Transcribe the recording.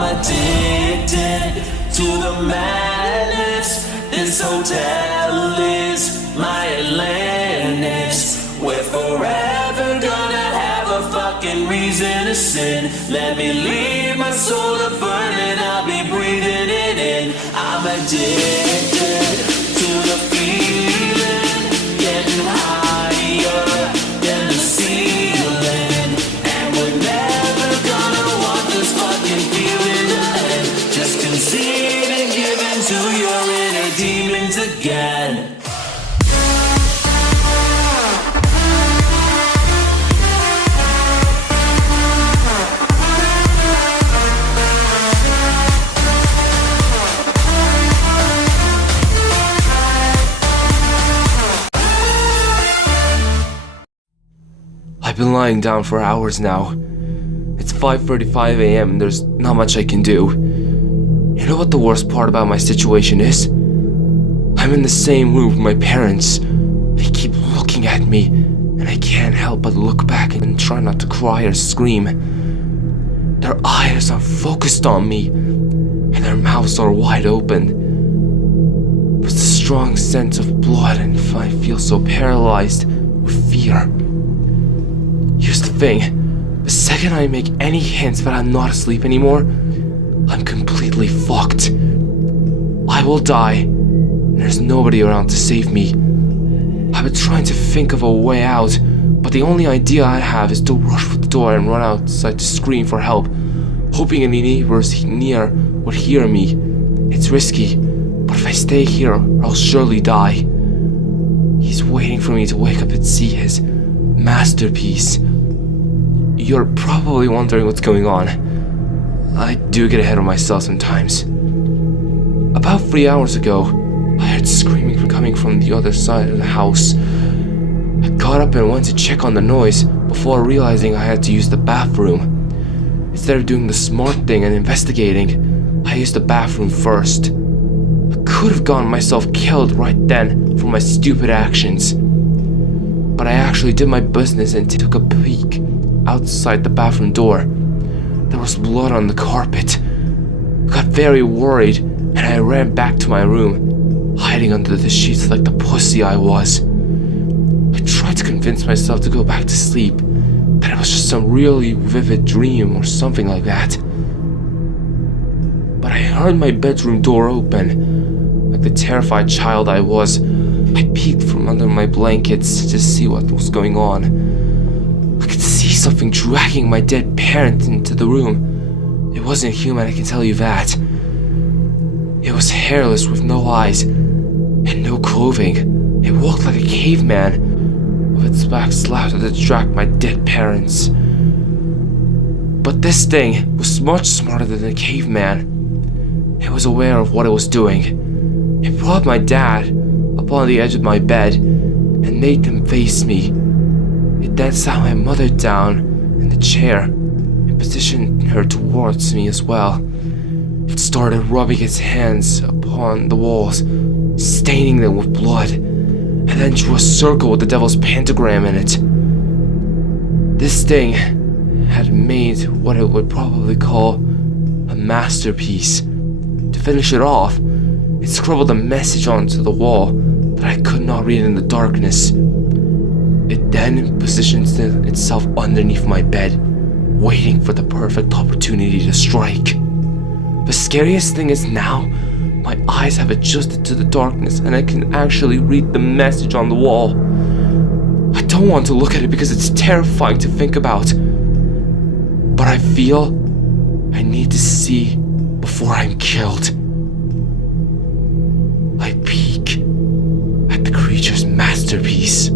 I'm addicted to the madness. This hotel is my Atlantis. We're forever gonna have a fucking reason to sin. Let me leave my soul to burn and I'll be breathing it in. I'm addicted to the feeling, getting higher than the ceiling. And we're never gonna want this fucking feeling to end. Just concede and give in to your inner demons again. I've been lying down for hours now. It's 5:35 a.m. and there's not much I can do. You know what the worst part about my situation is? I'm in the same room with my parents. They keep looking at me, and I can't help but look back and try not to cry or scream. Their eyes are focused on me, and their mouths are wide open. With a strong sense of blood, and I feel so paralyzed with fear. Here's the thing, the second I make any hints that I'm not asleep anymore, I'm completely fucked. I will die, and there's nobody around to save me. I've been trying to think of a way out, but the only idea I have is to rush for the door and run outside to scream for help, hoping any neighbors near would hear me. It's risky, but if I stay here, I'll surely die. He's waiting for me to wake up and see his masterpiece. You're probably wondering what's going on. I do get ahead of myself sometimes. About 3 hours ago, I heard screaming coming from the other side of the house. I got up and went to check on the noise before realizing I had to use the bathroom. Instead of doing the smart thing and investigating, I used the bathroom first. I could have gotten myself killed right then for my stupid actions. But I actually did my business and took a peek outside the bathroom door. There was blood on the carpet. I got very worried and I ran back to my room, hiding under the sheets like the pussy I was. I tried to convince myself to go back to sleep, that it was just some really vivid dream or something like that. But I heard my bedroom door open. Like the terrified child I was, I peeked from under my blankets to see what was going on. I could see something dragging my dead parent into the room. It wasn't human, I can tell you that. It was hairless with no eyes and no clothing. It walked like a caveman, with its back slouched to drag my dead parents. But this thing was much smarter than a caveman. It was aware of what it was doing. It brought my dad up on the edge of my bed and made him face me. It then sat my mother down in the chair and positioned her towards me as well. It started rubbing its hands upon the walls, staining them with blood, and then drew a circle with the devil's pentagram in it. This thing had made what it would probably call a masterpiece. To finish it off, it scribbled a message onto the wall that I could not read in the darkness. It then positioned itself underneath my bed, waiting for the perfect opportunity to strike. The scariest thing is now, my eyes have adjusted to the darkness and I can actually read the message on the wall. I don't want to look at it because it's terrifying to think about. But I feel I need to see before I'm killed. I peek at the creature's masterpiece.